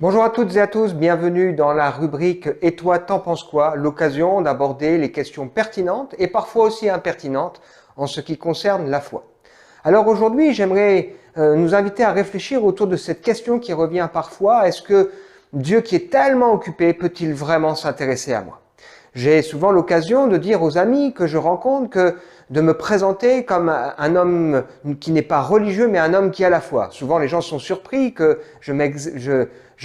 Bonjour à toutes et à tous, bienvenue dans la rubrique Et toi, t'en penses quoi? L'occasion d'aborder les questions pertinentes et parfois aussi impertinentes en ce qui concerne la foi. Alors aujourd'hui, j'aimerais nous inviter à réfléchir autour de cette question qui revient parfois. Est-ce que Dieu qui est tellement occupé peut-il vraiment s'intéresser à moi? J'ai souvent l'occasion de dire aux amis que je rencontre que de me présenter comme un homme qui n'est pas religieux mais un homme qui a la foi. Souvent les gens sont surpris que je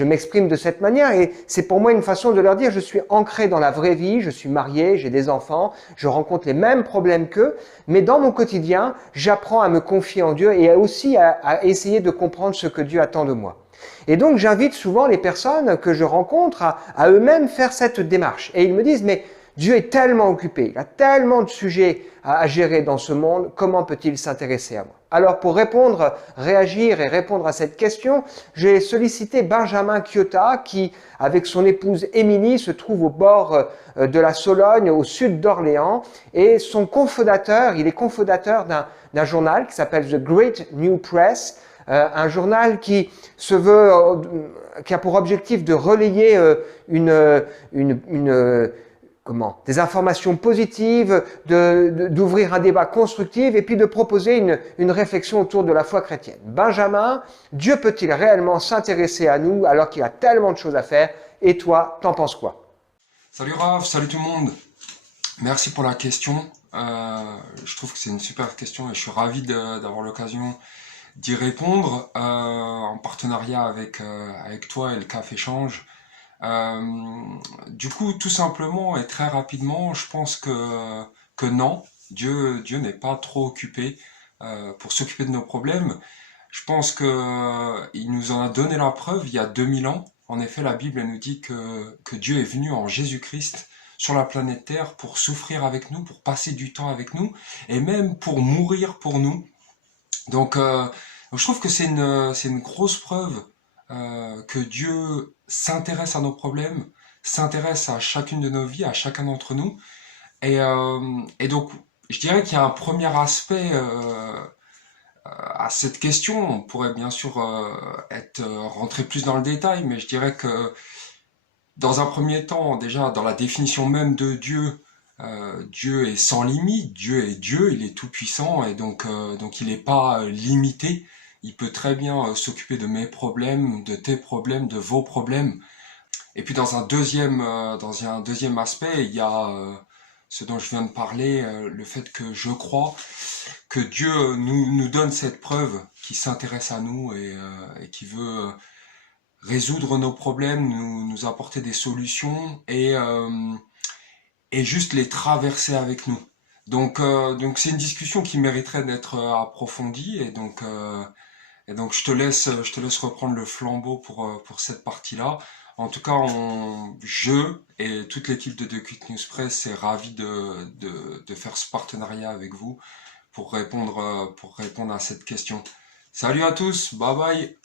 m'exprime de cette manière et c'est pour moi une façon de leur dire je suis ancré dans la vraie vie, je suis marié, j'ai des enfants, je rencontre les mêmes problèmes qu'eux, mais dans mon quotidien, j'apprends à me confier en Dieu et aussi à essayer de comprendre ce que Dieu attend de moi. Et donc j'invite souvent les personnes que je rencontre à eux-mêmes faire cette démarche. Et ils me disent, mais Dieu est tellement occupé, il a tellement de sujets à gérer dans ce monde, comment peut-il s'intéresser à moi? Alors pour réagir et répondre à cette question, j'ai sollicité Benjamin Chiota qui, avec son épouse Émilie, se trouve au bord de la Sologne, au sud d'Orléans, et il est cofondateur d'un journal qui s'appelle The Great New Press, un journal qui se veut, qui a pour objectif de relayer des informations positives, d'ouvrir un débat constructif et puis de proposer une réflexion autour de la foi chrétienne. Benjamin, Dieu peut-il réellement s'intéresser à nous alors qu'il a tellement de choses à faire? Et toi, t'en penses quoi? Salut Raph, salut tout le monde. Merci pour la question. Je trouve que c'est une super question et je suis ravi d'avoir l'occasion d'y répondre en partenariat avec toi et le CAF Échange. Euh, du coup, tout simplement et très rapidement, je pense que non, Dieu n'est pas trop occupé pour s'occuper de nos problèmes. Je pense que il nous en a donné la preuve il y a 2000 ans. En effet, la Bible elle nous dit que Dieu est venu en Jésus-Christ sur la planète Terre pour souffrir avec nous, pour passer du temps avec nous, et même pour mourir pour nous. Donc, je trouve que c'est une grosse preuve que Dieu s'intéresse à nos problèmes, s'intéresse à chacune de nos vies, à chacun d'entre nous. Et donc, je dirais qu'il y a un premier aspect à cette question. On pourrait bien sûr rentrer plus dans le détail, mais je dirais que dans un premier temps, déjà dans la définition même de Dieu, Dieu est sans limite, Dieu, il est tout puissant et donc il n'est pas limité. Il peut très bien s'occuper de mes problèmes, de tes problèmes, de vos problèmes. Et puis dans un deuxième aspect, il y a ce dont je viens de parler, le fait que je crois que Dieu nous donne cette preuve qui s'intéresse à nous et qui veut résoudre nos problèmes, nous apporter des solutions et juste les traverser avec nous. Donc c'est une discussion qui mériterait d'être approfondie et donc je te laisse reprendre le flambeau pour cette partie-là. En tout cas, je et toute l'équipe de The Quick News Press est ravi de faire ce partenariat avec vous pour répondre à cette question. Salut à tous, bye bye.